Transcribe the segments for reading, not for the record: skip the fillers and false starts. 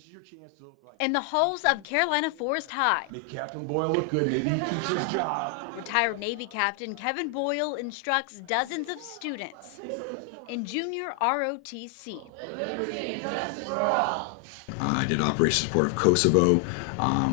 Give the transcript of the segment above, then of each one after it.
This is your chance to look like. In the halls of Carolina Forest High, Make Captain Boyle look good. Maybe he keeps his job. retired Navy Captain Kevin Boyle instructs dozens of students in junior ROTC. I did Operation Support of Kosovo.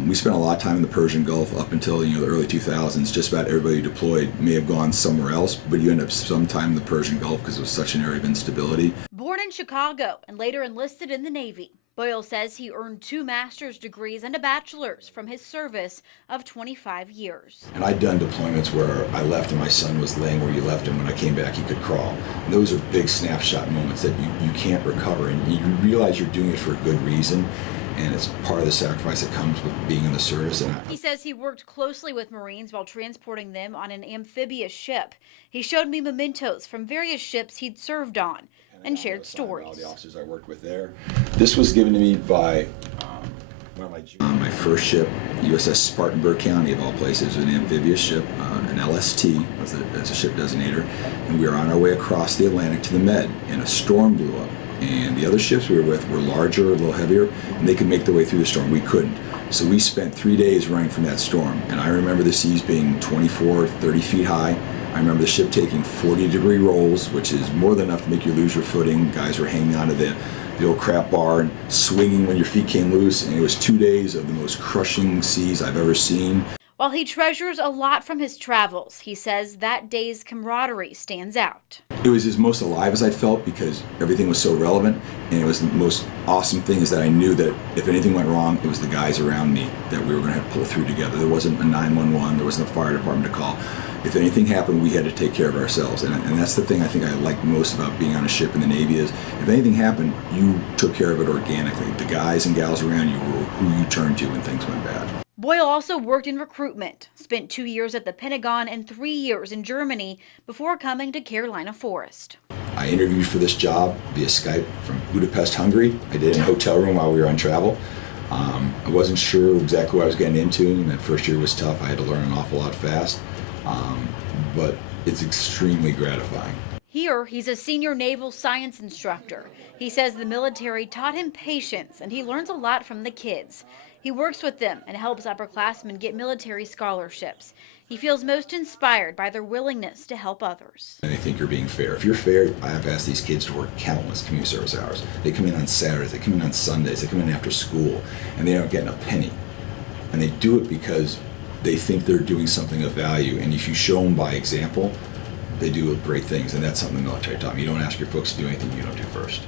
We spent a lot of time in the Persian Gulf up until the early 2000s. Just about everybody deployed may have gone somewhere else, but you end up sometime in the Persian Gulf because it was such an area of instability. Born in Chicago and later enlisted in the Navy, Boyle says he earned 2 master's degrees and a bachelor's from his service of 25 years. And I'd done deployments where I left and my son was laying where you left him. When I came back, he could crawl. And those are big snapshot moments that you can't recover, and you realize you're doing it for a good reason. And it's part of the sacrifice that comes with being in the service. He says he worked closely with Marines while transporting them on an amphibious ship. He showed me mementos from various ships he'd served on and shared stories. All the officers I worked with there. This was given to me by one of my first ship, USS Spartanburg County, of all places. It was an amphibious ship, an LST as a ship designator, and we were on our way across the Atlantic to the Med, and a storm blew up. And the other ships we were with were larger, a little heavier, and they could make their way through the storm. We couldn't. So we spent 3 days running from that storm. And I remember the seas being 24, 30 feet high. I remember the ship taking 40-degree rolls, which is more than enough to make you lose your footing. Guys were hanging onto the old crap bar and swinging when your feet came loose. And it was 2 days of the most crushing seas I've ever seen. While he treasures a lot from his travels, he says that day's camaraderie stands out. It was as most alive as I felt because everything was so relevant, and it was the most awesome thing is that I knew that if anything went wrong, it was the guys around me that we were going to have to pull through together. There wasn't a 911, there wasn't a fire department to call. If anything happened, we had to take care of ourselves, and that's the thing I think I like most about being on a ship in the Navy is if anything happened, you took care of it organically. The guys and gals around you were who you turned to when things went bad. Boyle also worked in recruitment, spent 2 years at the Pentagon and 3 years in Germany before coming to Carolina Forest. I interviewed for this job via Skype from Budapest, Hungary. I did it in a hotel room while we were on travel. I wasn't sure exactly what I was getting into, and that first year was tough. I had to learn an awful lot fast, but it's extremely gratifying. Here, he's a senior naval science instructor. He says the military taught him patience, and he learns a lot from the kids. He works with them and helps upperclassmen get military scholarships. He feels most inspired by their willingness to help others. And they think you're being fair. If you're fair, I have asked these kids to work countless community service hours. They come in on Saturdays, they come in on Sundays, they come in after school, and they don't get a penny. And they do it because they think they're doing something of value, and if you show them by example, they do great things, and that's something the military taught me. You don't ask your folks to do anything you don't do first.